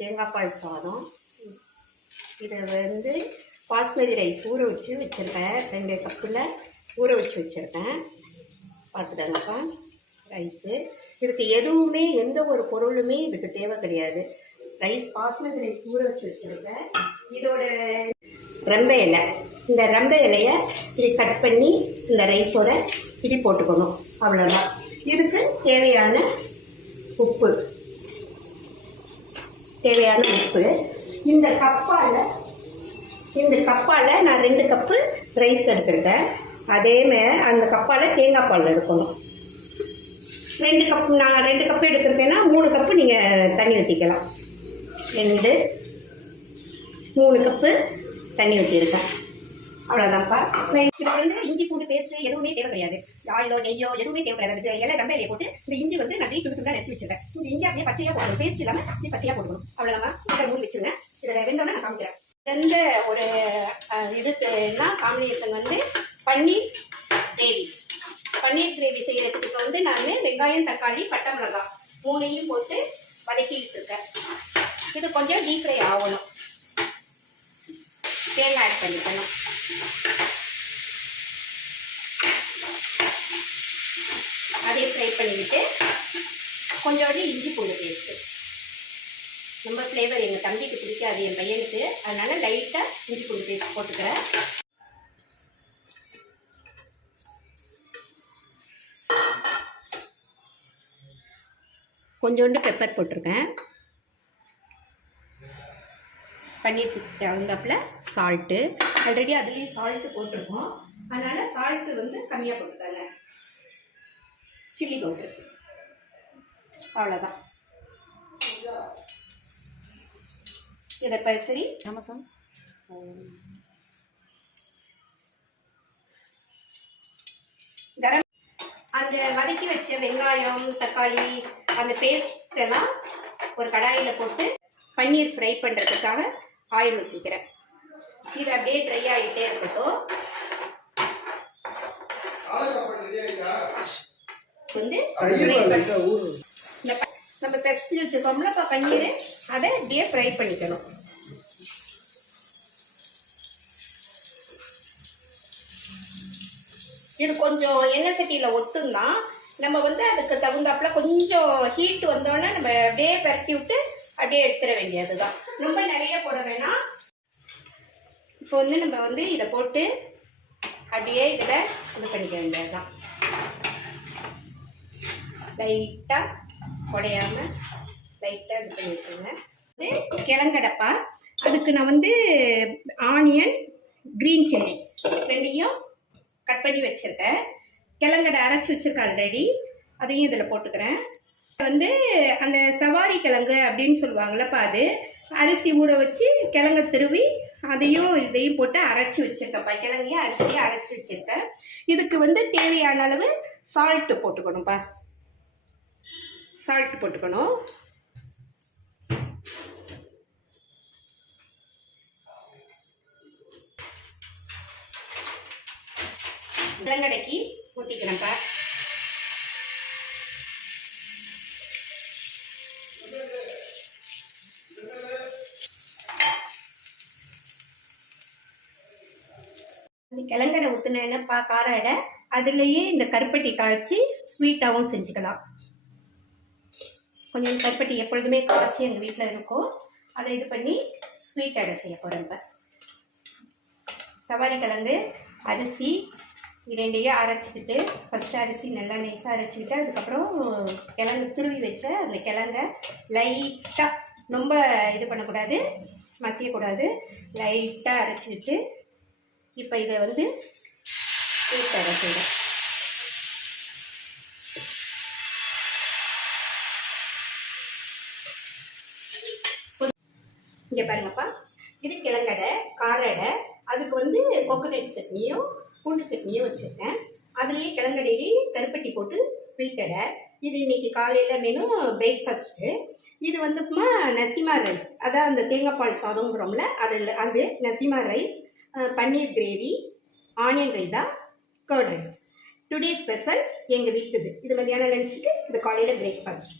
தேங்காய் பால் சாதம். இதை வந்து பாஸ்மதி ரைஸ் ஊற வச்சு வச்சுருக்கேன். 2 கப்பில் ஊற வச்சு வச்சுருக்கேன். பார்த்துட்டாங்கப்பா ரைஸு. இதுக்கு எதுவுமே எந்த ஒரு பொருளுமே இதுக்கு தேவை கிடையாது. ரைஸ் பாஸ்மதி ரைஸ் ஊற வச்சு வச்சுருக்கேன். இதோட ரம்ப இலை, இந்த ரம்ப இலையை இப்படி கட் பண்ணி இந்த ரைஸோட இப்படி போட்டுக்கணும். அவ்வளோதான். இதுக்கு தேவையான உப்பு இந்த கப்பால் நான் 2 கப்பு ரைஸ் எடுத்துருக்கேன். அதேமாதிரி அந்த கப்பால் தேங்காய் பால் எடுக்கணும். 2 கப்பு நான் 2 கப்பு எடுத்துருக்கேன்னா 3 கப்பு நீங்கள் தண்ணி ஊற்றிக்கலாம். 2 3 கப்பு தண்ணி ஊற்றிருக்கேன். அவ்வளோதான்ப்பா. இது வந்து இஞ்சி பூண்டு பேஸ்ட்டு எதுவுமே தேவை கிடையாது. ஆயிலோ நெய்யோ எதுவுமே தேவை கிடையாது. இலை ரொம்ப இலையை போட்டு இந்த இஞ்சி வந்து நான் துண்டு தான் எடுத்து வச்சுருக்கேன். இந்த இஞ்சி அப்படியே பச்சையாக போடணும், பேஸ்ட் இல்லாமல் இப்படி பச்சையாக போடணும். அவ்வளோதான். இதை மூடி வச்சுருங்க. இதில் வெந்தோடனே நான் காமிக்கிறேன். எந்த ஒரு இதுக்குன்னா காம்பினேஷன் வந்து பன்னீர் கிரேவி செய்கிறதுக்கு இப்போ வந்து நான் வெங்காயம், தக்காளி, பட்டை மிளகாய் 3ஐயும் போட்டு வதக்கிட்டு இருக்கேன். இது கொஞ்சம் டீப் ஃப்ரை ஆகணும். தேங்காய் ஆட் பண்ணிக்கணும். அதே ஃப்ரை பண்ணிக்கிட்டு கொஞ்சோண்டு இஞ்சி பூண்டு பேஸ்ட்டு. ரொம்ப ஃப்ளேவர் எங்கள் தம்பிக்கு பிடிக்காது, என் பையனுக்கு. அதனால் லைட்டாக இஞ்சி பூண்டு பேஸ்ட் போட்டுக்கிறேன். கொஞ்சோண்டு பெப்பர் போட்டிருக்கேன். பன்னீருக்கு தகுந்தாப்பில் சால்ட்டு. ஆல்ரெடி அதுலேயும் சால்ட்டு போட்டிருக்கோம். அதனால் சால்ட்டு வந்து கம்மியாக போட்டுக்காங்க. சில்லி பவுடர் அவ்வளோதான். இதை பசரி ஆமாம் கரம் அந்த வதக்கி வச்ச வெங்காயம், தக்காளி அந்த பேஸ்டெல்லாம் ஒரு கடாயில் போட்டு பன்னீர் ஃப்ரை பண்ணுறதுக்காக ஆயில் ஊற்றிக்கிறேன். இது அப்படியே ட்ரை ஆகிட்டே இருக்கட்டும். வந்து நம்ம பெஸ்ட் வச்சுருக்கோம்ல இப்போ பன்னீர், அதை அப்படியே ஃப்ரை பண்ணிக்கணும். இது கொஞ்சம் எண்ணெய் சட்டியில் ஒட்டுந்தான். நம்ம வந்து அதுக்கு தகுந்தாப்புல கொஞ்சம் ஹீட் வந்தோடனே நம்ம அப்படியே பரட்டி விட்டு அப்படியே எடுத்துட வேண்டியது தான். ரொம்ப நிறைய போட வேணாம். இப்போ வந்து நம்ம வந்து இதை போட்டு அப்படியே இதில் இது பண்ணிக்க வேண்டியது தான். லைட்டாக உடையாமல் லைட்டாக இது பண்ணி விட்டுருங்க. இது கிழங்கடப்பா. அதுக்கு நான் வந்து ஆனியன், க்ரீன் சில்லி 2ஐயும் கட் பண்ணி வச்சுருக்கேன். கிழங்கடை அரைச்சி வச்சுருக்கேன் ஆல்ரெடி. அதையும் இதில் போட்டுக்கிறேன். வந்து அந்த சவாரி கிழங்கு அப்படின்னு சொல்லுவாங்களப்பா, அது அரிசி ஊற வச்சு கிழங்க திருவி அதையும் இதையும் போட்டு அரைச்சி வச்சுருக்கப்பா. கிழங்கையும் அரிசியும் அரைச்சி வச்சுருக்கேன். இதுக்கு வந்து தேவையான அளவு சால்ட்டு போட்டுக்கணும்ப்பா. சால்ட்டு போட்டுக்கணும். கிழங்கடைக்கு ஊற்றிக்கிறேன்ப்பா. இந்த கிழங்கடை ஊற்றுனேன்னப்பா கார அடை, அதுலேயே இந்த கருப்பட்டி காய்ச்சி ஸ்வீட்டாகவும் செஞ்சுக்கலாம். கொஞ்சம் கருப்பட்டி எப்பொழுதுமே காய்ச்சி எங்கள் வீட்டில் இருக்கும். அதை இது பண்ணி ஸ்வீட் அடை செய்ய போகிறேன். இப்போ சவாரி கிழங்கு, அரிசி 2ஐயும் அரைச்சிக்கிட்டு ஃபஸ்ட்டு அரிசி நல்லா நைஸாக அரைச்சிக்கிட்டு அதுக்கப்புறம் கிழங்கு துருவி வச்ச அந்த கிழங்க லைட்டாக, ரொம்ப இது பண்ணக்கூடாது, மசியக்கூடாது, லைட்டாக அரைச்சிக்கிட்டு இப்போ இதை வந்து ஸ்வீட் அடை செய்கிறேன். இங்கே பாருங்கப்பா, இது கிழங்கடை, கார அடை. அதுக்கு வந்து கோகோனட் சட்னியும் பூண்டு சட்னியும் வச்சுருக்கேன். அதுலேயே கிழங்கடையிலே கருப்பட்டி போட்டு ஸ்வீட் அடை. இது இன்றைக்கி காலையில் மெனு பிரேக்ஃபாஸ்ட்டு. இது வந்துமா நசிமா ரைஸ், அதான் அந்த தேங்காய் பால் சாதங்கிறோம்ல, அது நசிமா rice, paneer gravy, onion raita, curd rice. Today special எங்கள் வீட்டுது. இது மதியான லஞ்சுக்கு, இது காலையில் பிரேக்ஃபாஸ்ட்.